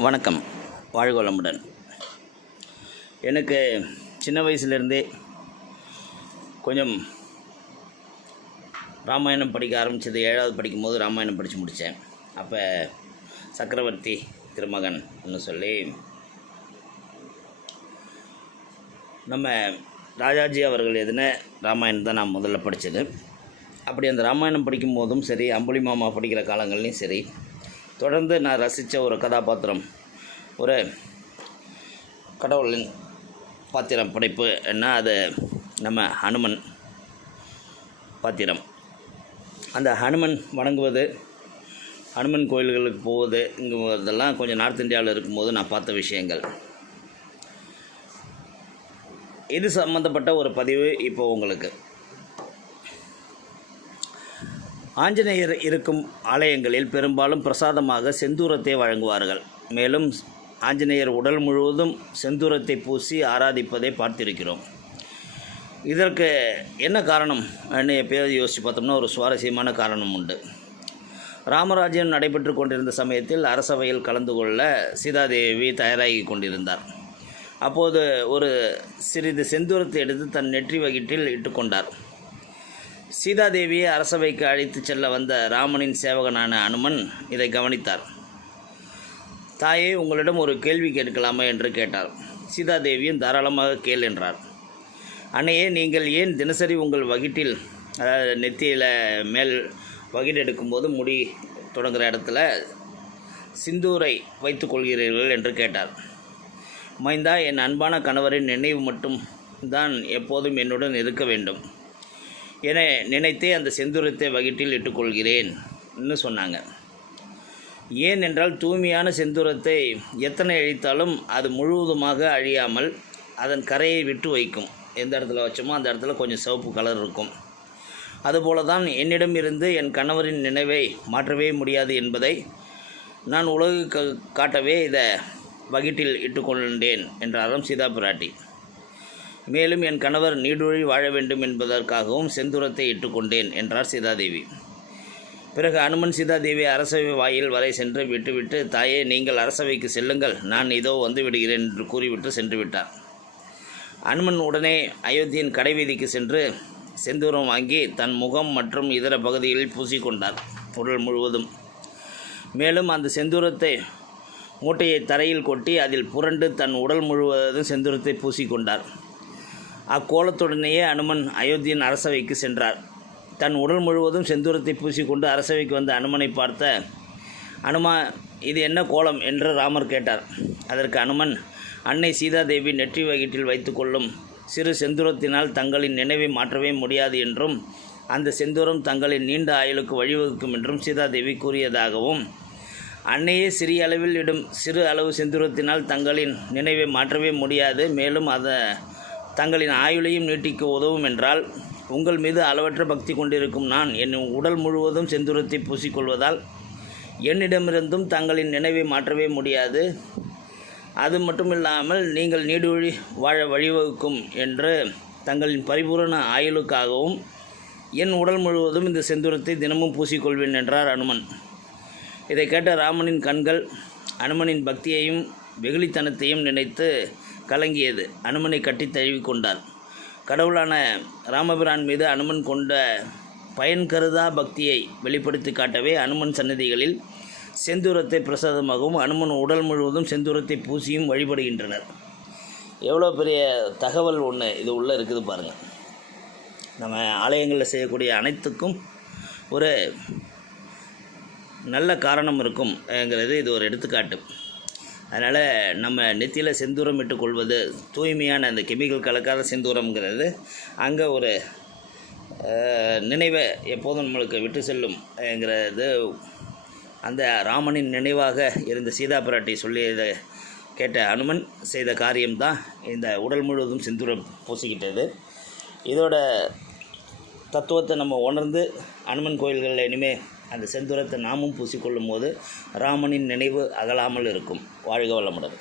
வணக்கம். வாழ்க வளமுடன். எனக்கு சின்ன வயசுலேருந்தே கொஞ்சம் ராமாயணம் படிக்க ஆரம்பித்தது ஏழாவது படிக்கும்போது ராமாயணம் படித்து முடித்தேன் அப்போ சக்கரவர்த்தி திருமகன் சொல்லி நம்ம ராஜாஜி அவர்கள் எதுன ராமாயணம் தான் நான் முதல்ல படித்தது அப்படி அந்த ராமாயணம் படிக்கும் போதும் சரி அம்புலி மாமா படிக்கிற காலங்கள்லையும் சரி தொடர்ந்து நான் ரசித்த ஒரு கதாபாத்திரம். ஒரு கடவுளின் பாத்திரம் படைப்பு என்ன? அது நம்ம ஹனுமன் பாத்திரம். அந்த ஹனுமன் வணங்குவது ஹனுமன் கோயில்களுக்கு போவது இங்கே இதெல்லாம் கொஞ்சம் நார்த் இந்தியாவில் இருக்கும்போது நான் பார்த்த விஷயங்கள். இது சம்மந்தப்பட்ட ஒரு பதிவு இப்போ உங்களுக்கு. ஆஞ்சநேயர் இருக்கும் ஆலயங்களில் பெரும்பாலும் பிரசாதமாக செந்தூரத்தை வழங்குவார்கள். மேலும் ஆஞ்சநேயர் உடல் முழுவதும் செந்தூரத்தை பூசி ஆராதிப்பதை பார்த்திருக்கிறோம். இதற்கு என்ன காரணம்? எப்பயாவது யோசித்து பார்த்தோம்னா ஒரு சுவாரஸ்யமான காரணம் உண்டு. ராமராஜ்யம் நடைபெற்று கொண்டிருந்த சமயத்தில் அரசவையில் கலந்து கொள்ள சீதாதேவி தயாராகி கொண்டிருந்தார். அப்போது ஒரு சிறிது செந்தூரத்தை எடுத்து தன் நெற்றி வகிட்டில் இட்டுக்கொண்டார் சீதாதேவியை அரசவைக்கு அழைத்து செல்ல வந்த ராமனின் சேவகனான அனுமன் இதை கவனித்தார். தாயே உங்களிடம் ஒரு கேள்வி கேட்கலாமா? என்று கேட்டார். சீதாதேவியும் தாராளமாக கேள் என்றார். அன்னையே நீங்கள் ஏன் தினசரி உங்கள் வகிட்டில் அதாவது நெத்தியில் மேல் வகிட் எடுக்கும்போது முடி தொடங்குகிற இடத்துல சிந்தூரை வைத்து கொள்கிறீர்கள்? என்று கேட்டார். மைந்தா என் அன்பான கணவரின் நினைவு மட்டும் தான் எப்போதும் என்னுடன் இருக்க வேண்டும். என நினைத்தே அந்த செந்தூரத்தை வகிட்டில் இட்டுக்கொள்கிறேன் சொன்னாங்க. ஏன் என்றால் தூய்மையான செந்தூரத்தை எத்தனை அழித்தாலும் அது முழுவதுமாக அழியாமல் அதன் கரையை விட்டு வைக்கும். எந்த இடத்துல வச்சோமோ அந்த இடத்துல கொஞ்சம் சிவப்பு கலர் இருக்கும். அதுபோல தான் என்னிடம் இருந்து என் கணவரின் நினைவை மாற்றவே முடியாது என்பதை நான் உலகு காட்டவே இதை வகிட்டில் இட்டுக்கொண்டேன் என்றாலும் சீதா பிராட்டி. மேலும் என் கணவர் நீடுழி வாழ வேண்டும் என்பதற்காகவும் செந்துரத்தை இட்டுக்கொண்டேன் என்றார் சீதாதேவி. பிறகு அனுமன் சீதாதேவி அரசவை வாயில் வரை சென்று விட்டுவிட்டு தாயே நீங்கள் அரசவைக்கு செல்லுங்கள் நான் இதோ வந்து விடுகிறேன் என்று கூறிவிட்டு சென்று விட்டார். அனுமன் உடனே அயோத்தியின் கடைவீதிக்கு சென்று செந்தூரம் வாங்கி தன் முகம் மற்றும் இதர பகுதிகளில் பூசிக்கொண்டார் உடல் முழுவதும். மேலும் அந்த செந்தூரத்தை மூட்டையை தரையில் கொட்டி அதில் புரண்டு தன் உடல் முழுவதும் செந்தூரத்தை பூசிக்கொண்டார். அக்கோலத்துடனேயே அனுமன் அயோத்தியின் அரசவைக்கு சென்றார். தன் உடல் முழுவதும் செந்தூரத்தை பூசிக்கொண்டு அரசவைக்கு வந்த அனுமனை பார்த்த அனுமா இது என்ன கோலம்? என்று ராமர் கேட்டார். அதற்கு அனுமன் அன்னை சீதாதேவி நெற்றி வகிட்டில் வைத்துக்கொள்ளும் சிறு செந்தூரத்தினால் தங்களின் நினைவை மாற்றவே முடியாது என்றும் அந்த செந்தூரம் தங்களின் நீண்ட ஆயுளுக்கு வழிவகுக்கும் என்றும் சீதாதேவி கூறியதாகவும் அன்னையே சிறிய அளவில் இடும். சிறு அளவு செந்தூரத்தினால் தங்களின் நினைவை மாற்றவே முடியாது. மேலும் அதை தங்களின் ஆயுளையும் நீட்டிக்க உதவும் என்றால் உங்கள் மீது அளவற்ற பக்தி கொண்டிருக்கும் நான் என் உடல் முழுவதும் செந்துரத்தை பூசிக்கொள்வதால் என்னிடமிருந்தும் தங்களின் நினைவை மாற்றவே முடியாது. அது மட்டும் இல்லாமல் நீங்கள் நீடுவழி வாழ வழிவகுக்கும் என்று தங்களின் பரிபூரண ஆயுளுக்காகவும் என் உடல் முழுவதும் இந்த செந்துரத்தை தினமும் பூசிக்கொள்வேன் என்றார் அனுமன். இதை கேட்ட ராமனின் கண்கள் அனுமனின் பக்தியையும் வெகுளித்தனத்தையும் நினைத்து கலங்கியது. அனுமனை கட்டி தழுவி கொண்டார் கடவுளான ராமபிரான் மீது அனுமன் கொண்ட பயன் கருதா பக்தியை வெளிப்படுத்தி காட்டவே அனுமன் சன்னதிகளில் செந்தூரத்தை பிரசாதமாகவும் அனுமன் உடல் முழுவதும் செந்தூரத்தை பூசியும் வழிபடுகின்றனர். எவ்வளோ பெரிய தகவல் ஒன்று இது உள்ளே இருக்குது பாருங்கள் நம்ம ஆலயங்களில் செய்யக்கூடிய அனைத்துக்கும் ஒரு நல்ல காரணம் இருக்கும்ங்கிறது இது ஒரு எடுத்துக்காட்டு. அதனால் நம்ம நெத்தியில் செந்தூரம் இட்டு கொள்வது தூய்மையான அந்த கெமிக்கல் கலக்காத செந்தூரம்ங்கிறது அங்கே ஒரு நினைவை எப்போதும் நம்மளுக்கு விட்டு செல்லும் என்கிறது அந்த ராமனின் நினைவாக இருந்த சீதா பிராட்டி சொல்லியதை கேட்ட அனுமன் செய்த காரியம்தான் இந்த உடல் முழுவதும் செந்தூரம் பூசிக்கிட்டது. இதோட தத்துவத்தை நம்ம உணர்ந்து அனுமன் கோயில்களில் இனிமேல் அந்த செந்தூரத்தை நாமும் பூசிக்கொள்ளும் போது ராமனின் நினைவு அகலாமல் இருக்கும். வாழ்க வளமுடன்.